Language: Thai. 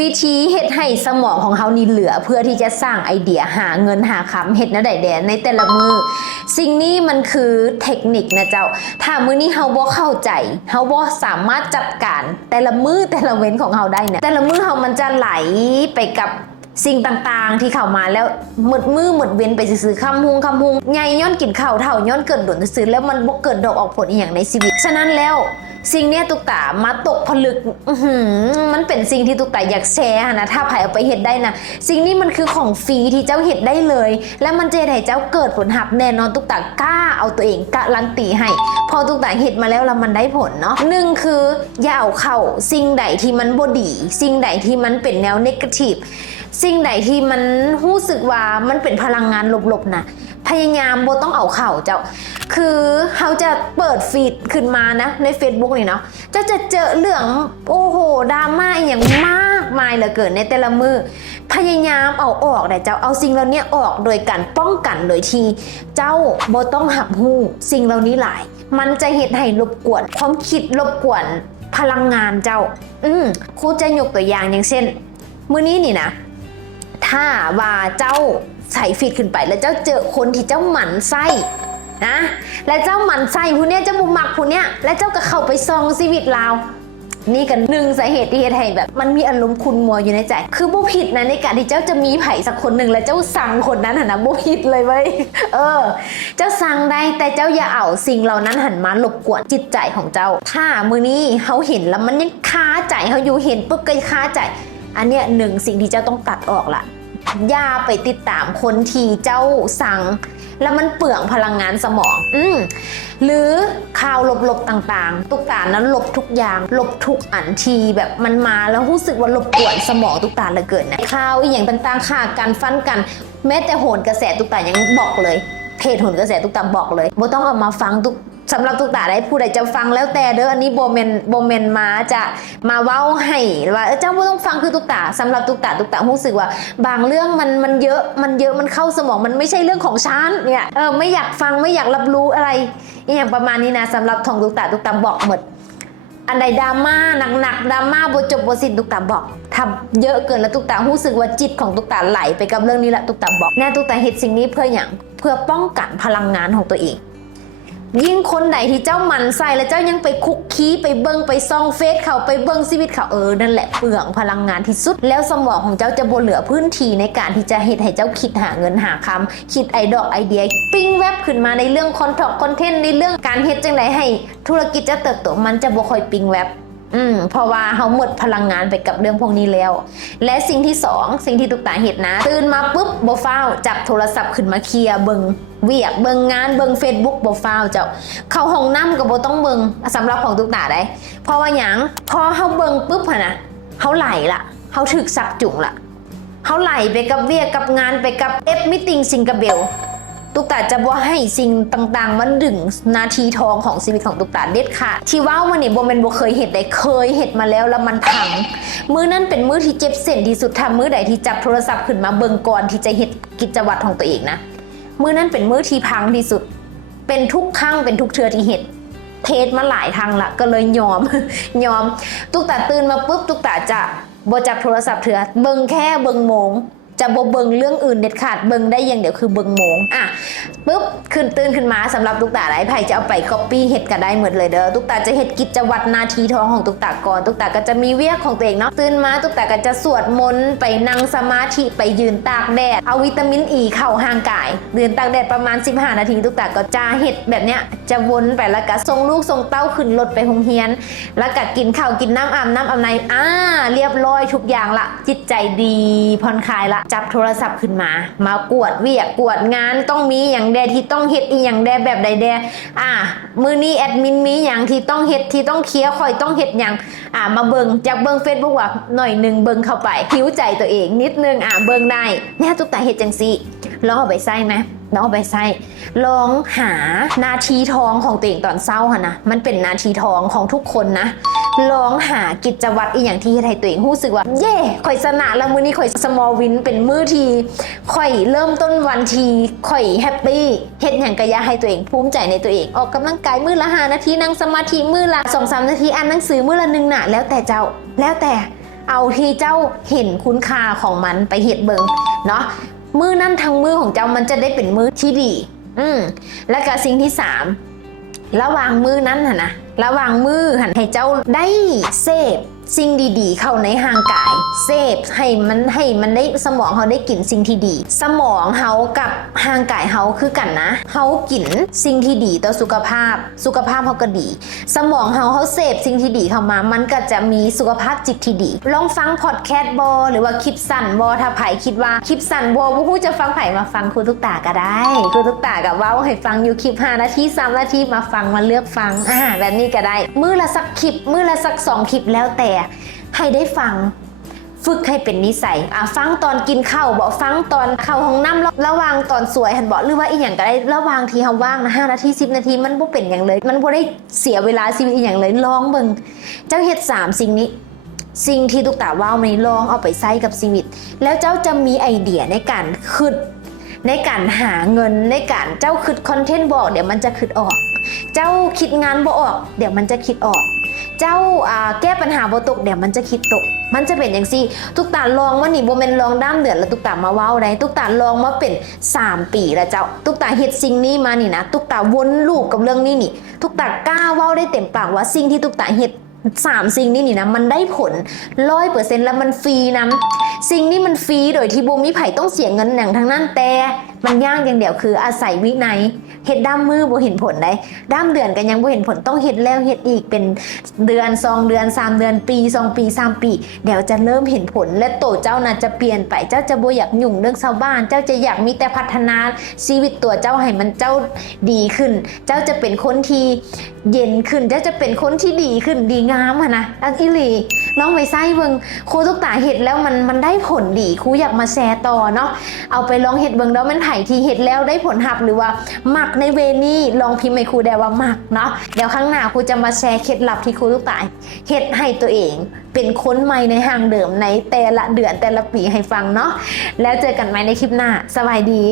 วิธีเฮ็ดให้สมองของเขานี่เหลือ เพื่อที่จะสร้างไอเดียหาเงินหาคำเฮ็ดนวใดแดนในแต่ละมือ สิ่งนี้มันคือเทคนิคนะเจ้า ถ้ามือนี้เฮาบ่เข้าใจเฮาบ่สามารถจัดการแต่ละมือแต่ละเว้นของเฮาได้เนี่ยแต่ละมือเฮามันจะไหลไปกับสิ่งต่างๆ ที่เข้ามาแล้วหมดมือหมดเว้นไปซื้อๆคำฮุงคำฮุงใหญ่ย้อนกินข้าวเท่าย้อนเกิดดนซื้อแล้วมันบ่เกิดดอกออกผลอีหยังในชีวิตฉะนั้นแล้ว สิ่งเนี้ยตุกตามาตกผลึกมันเป็นสิ่งที่ตุกตาอยากแชร์นะถ้าไผ่เอาไปเห็ดได้นะสิ่งนี้มันคือของฟรีที่เจ้าเห็ดได้เลย และมันจะให้เจ้าเกิดผลหับแน่นอนตุกตากล้าเอาตัวเองการันตีให้ พอตุกตาเห็ดมาแล้วแล้วมันได้ผลเนาะหนึ่งคืออย่าเอาเข้าสิ่งใดที่มันบดี สิ่งใดที่มันเป็นแนวเนกาทีฟสิ่งใดที่มันรู้สึกว่ามันเป็นพลังงานลบๆนะ พยายามโบต้องเอาเข่าเจ้า คือเขาจะเปิดฟีดขึ้นมานะ ใน Facebook นี่เนาะจะจะเจอเรื่องโอ้โหดราม่าอย่างมากมายเหลือเกินในแต่ละมือ พยายามเอาออกแต่เจ้าเอาสิ่งเหล่านี้ออกโดยการป้องกันโดยทีเจ้าโบต้องหับหูสิ่งเหล่านี้หลาย มันจะเหตุให้รบกวน ความคิดรบกวนพลังงานเจ้า อืมครูจะยกตัวอย่างอย่างเช่น มือนี้นี่นะ ถ้าว่าเจ้า ใส่ฟีดขึ้นไป แล้วเจ้าเจอคนที่เจ้าหมันไส้นะและเจ้าหมันไส้ผู้เนี้ยเจ้าบุมักผู้เนี้ยและเจ้าก็เข้าไปซองชีวิตเราวนี่กันหนึ่งสาเหตุที่เฮ็ดให้แบบ มันมีอารมณ์คุณมัวอยู่ในใจ คือบ่ผิดนะในการที่เจ้าจะมีไผ่สักคนหนึ่งแล้วเจ้าสั่งคนนั้นหันนะบ่ผิดเลยเว้ยเออ เจ้าสั่งได้แต่เจ้าอย่าเอาสิ่งเหล่านั้นหันมารบกวนจิตใจของเจ้า ถ้ามือนี้เขาเห็นแล้วมันยังคาใจเขาอยู่เห็นปุ๊บก็คาใจ อันเนี้ยหนึ่งสิ่งที่เจ้าต้องตัดออกละ อย่าไปติดตามคนที่เจ้าสั่ง แล้วมันเปลืองพลังงานสมอง อืมหรือข่าวลบๆต่างๆ ตุกตานั้นลบทุกอย่าง ลบทุกอันทีแบบมันมาแล้วรู้สึกว่ารบกวนสมองตุกตาเหลือเกินนะข่าวอีอย่างต่างๆข่ากันฟันกัน แม้แต่โหนกระแสตุกตายังบอกเลยเพจโหนกระแสตุกตาบอกเลยบ่ต้องเอามาฟังตุก สำหรับตุกตาได้ผู้ใดจะฟังแล้วแต่เด้ออันนี้โบเมนโบเมนมาจะมาเว้าให้ว่าเอเจ้าบ่ต้องฟังคือตุกตาสำหรับตุกตาตุกตารู้สึกว่า บางเรื่องมันมันเยอะมันเยอะมันเข้าสมองมันไม่ใช่เรื่องของฉันเนี่ยเออไม่อยากฟังไม่อยากรับรู้อะไรอย่างประมาณนี้นะสำหรับทองตุกตาตุกตาบอกหมดอันใดดราม่าหนักๆดราม่าบทจบบทสิ้นตุกตาบอกทำเยอะเกินแล้วตุกตารู้สึกว่าจิตของตุกตาไหลไปกับเรื่องนี้แหละตุกตาบอกแน่ตุกตาเฮ็ดสิ่งนี้เพื่ออย่างเพื่อป้องกันพลังงานของตัวเอง ยิ่งคนไหนที่เจ้ามันใส่แล้วเจ้ายังไปคุกคีไปเบิ้งไปซองเฟซเขาไปเบิ้งชีวิตเขาเออนั่นแหละเปลืองพลังงานที่สุด แล้วสมองของเจ้าจะบนเหลือพื้นที่ในการที่จะเหตุให้เจ้าคิดหาเงินหาคำคิดไอดอกไอเดียปิ้งแวบขึ้นมาในเรื่องคอนเทนต์คอนเทนต์ในเรื่องการเฮ็ดจังไรให้ ธุรกิจจะเติบโตมันจะบ่ค่อยปิ้งแวบอืมเพราะว่าเขาหมดพลังงานไปกับเรื่องพวกนี้แล้ว และสิ่งที่สองสิ่งที่ตุกตาเห็นนะ ตื่นมาปุ๊บโบฟ้าจับโทรศัพท์ขึ้นมาเคลียร์เบิง เวียกเบิงงานเบิงเฟซบุ๊กโบฟ้าวเจ้า เข้าห้องน้ำกับโบต้องเบิงสำหรับของตุกตาได้ เพราะว่าหยังพอเขาเบิงปุ๊บอะนะเขาไหลละเขาถึกสักจุงละเขาไหลไปกับเวียกกับงานไปกับเอฟมิติงซิงกับเบลตุกตาจะบ่ให้สิ่งต่างๆ มันดึงนาทีทองของชีวิตของตุกตาเด็ดขาดที่ว่าวันนี้โบเมนโบเคยเห็ดได้เคยเห็ดมาแล้วแล้วมันพังมือนั้นเป็นมือที่เจ็บเส้นที่สุดทำมือใดที่จับโทรศัพท์ขึ้นมาเบิ่งก่อนที่จะเห็ดกิจวัตรของตัวเองนะ มือนั้นเป็นมือที่พังที่สุด เป็นทุกครั้งเป็นทุกเทือที่เห็นเทสมาหลายทางละก็เลยยอมยอม ตุกตาตื่นมาปุ๊บตุกตาจะบจับโทรศัพท์เถือเบิงแค่เบิงโมง จะบ่เบิงเรื่องอื่นเด็ดขาดเบิงได้อย่างเดียวคือเบิงโมงอะปุ๊บขึ้นตื่นขึ้นมาสำหรับตุกตาได้ไผ่จะเอาไปก๊อปปี้เฮ็ดก็ได้หมดเลยเด้อตุกตาจะเฮ็ดกิจวัตรนาทีทองของตุกตาก่อนตุกตาก็จะมีเวียกของตัวเองเนาะตื่นมาตุกตาก็จะสวดมนต์ไปนั่งสมาธิไปยืนตากแดดเอาวิตามินอีเข้าห่างกายยืนตากแดดประมาณ 15 นาทีตุกตาก็จะเฮ็ดแบบเนี้ยจะวนไปแล้วก็ส่งลูกส่งเต้าขึ้นรถไปโรงเรียน แล้วก็กินข้าวกินน้ำอาบน้ำอาบในอ่าเรียบร้อยทุกอย่างละจิตใจดีผ่อนคลายละจับโทรศัพท์ขึ้นมา มากวดเวียกกวดงานต้องมีอย่างแดที่ต้องเฮ็ดอีอย่างแดแบบใดแดอ่ามือนี้แอดมินมีอย่างที่ต้องเฮ็ดที่ต้องเคลียร์คอยต้องเฮ็ดอย่างอ่ามาเบิงจากเบิงเฟซบุ๊กว่าหน่อยหนึ่งเบิงเข้าไปหิวใจตัวเองนิดนึงอ่าเบิงได้เนี่ยตุ๊กตาเฮ็ดจังซี่ลองเอาไปใส่ไหม ลองเอาไปใส่ลองหานาทีทองของตัวเองตอนเศร้าค่ะนะมันเป็นนาทีทองของทุกคนนะลองหากิจวัตรอีกอย่างที่เฮ็ดให้ตัวเองรู้สึกว่า เย่ข่อยสนะแล้วมื้อนี้ข่อยสมอลวินเป็นมื้อทีข่อยเริ่มต้นวันทีข่อยแฮปปี้เฮ็ดหยังก็อยากให้ตัวเองภูมิใจในตัวเอง ออกกำลังกายมื้อละ5นาทีนั่งสมาธิมื้อละ2-3นาทีอ่านหนังสือมื้อละหนึ่งหนะแล้วแต่เจ้าแล้วแต่เอาที่เจ้าเห็นคุณค่าของมันไปเห็ดเบิงเนาะ มือนั่นทางมือของเจ้ามันจะได้เป็นมือที่ดี อืมและก็สิ่งที่สามระหว่างมือนั้นนะนะระหว่างมือหันให้เจ้าได้เสพ สิ่งดีๆ เข้าในห่างกายเสพให้มันให้มันได้สมองเขาได้กินสิ่งที่ดี สมองเขากับห่างกายเขาคือกันนะเขากินสิ่งที่ดีต่อสุขภาพ สุขภาพเขาก็ดี สมองเขาเขาเสพสิ่งที่ดีเข้ามา มันก็จะมีสุขภาพจิตที่ดี ลองฟังพอดแคสต์บอหรือว่าคลิปสั้นบอถ้าไผ่คิดว่าคลิปสั้นบอผู้จะฟังไผ่มาฟังครูทุกตาก็ได้ครูทุกตากับว่าให้ฟังอยู่คลิป5นาที3นาทีมาฟังมาเลือกฟังอ่าแบบนี้ก็ได้ มือละสักคลิปมือละสักสองคลิปแล้วแต่ให้ได้ฟัง ฝึกให้เป็นนิสัยอะฟังตอนกินข้าวบอกฟังตอนเข้าห้องน้ำระระว่างตอนสวยหันบอกหรือว่าอีหยังก็ได้ระว่างทีเฮาว่างนะ5นาที10นาทีมันบ่เป็นอย่างเลย มันบ่ได้เสียเวลาชีวิตอีหยังเลยลองเบิ่งเจ้าเฮ็ดสามสิ่งนี้สิ่งที่ตุกตาว่าวในลองเอาไปใช้กับชีวิต แล้วเจ้าจะมีไอเดียในการคิดในการหาเงินในการเจ้าคิดคอนเทนต์บอกเดี๋ยวมันจะคิดออก เจ้าคิดงานบ่ออก เดี๋ยวมันจะคิดออก เจ้าแก้ปัญหาบ่ตกเดี๋ยวมันจะคิดตก มันจะเป็นอย่างซี่ตุกตาลองว่านี่บ่แม่นลองด้ามเดือนแล้วตุกตามาเว้าได้ตุกตาลองมาเป็น 3 ปีแล้วเจ้า ตุกตาเฮ็ดสิ่งนี้มานี่นะตุกตาวนลูปกับเรื่องนี้นี่ ตุกตากล้าเว้าได้เต็มปากว่าสิ่งที่ตุกตาเฮ็ดสามสิ่งนี้นี่นะมันได้ผลร้อยเปอร์เซ็นต์แล้วมันฟรีนะสิ่งนี้มันฟรีโดยที่บ่มีไผต้องเสียเงินอย่างทั้งนั้นแต่ มันยากอย่างเดียวคืออาศัยวินัยเฮ็ดด้ามมือบ่เห็นผลได้ด้ามเดือนกันยังบ่เห็นผลต้องเฮ็ดแล้วเฮ็ดอีกเป็นเดือนสองเดือนสามเดือนปีสองปีสามปี เดี๋ยวจะเริ่มเห็นผล และโตเจ้าน่ะจะเปลี่ยนไปเจ้าจะบ่อยากยุ่งเรื่องชาวบ้าน เจ้าจะอยากมีแต่พัฒนาชีวิตตัวเจ้าให้มันเจ้าดีขึ้น เจ้าจะเป็นคนที่เย็นขึ้นเจ้าจะเป็นคนที่ดีขึ้นดีงามอะนะอันอิลีลองไปไส้เบิงครูทุกตาเห็ดแล้วมันมันได้ผลดีครูอยากมาแชร์ต่อเนาะเอาไปลองเห็ดเบิงแล้วมันไผ่ที่เห็ดแล้วได้ผลหับหรือว่าหมักในเวนี่ลองพิมพ์ให้ครูได้ว่าหมักเนาะเดี๋ยวข้างหน้าครูจะมาแชร์เคล็ดลับที่ครูทุกตายเห็ดให้ตัวเอง เป็นค้นใหม่ในห้างเดิมในแต่ละเดือนแต่ละปีให้ฟังเนาะแล้วเจอกันใหม่ในคลิปหน้าสวัสดี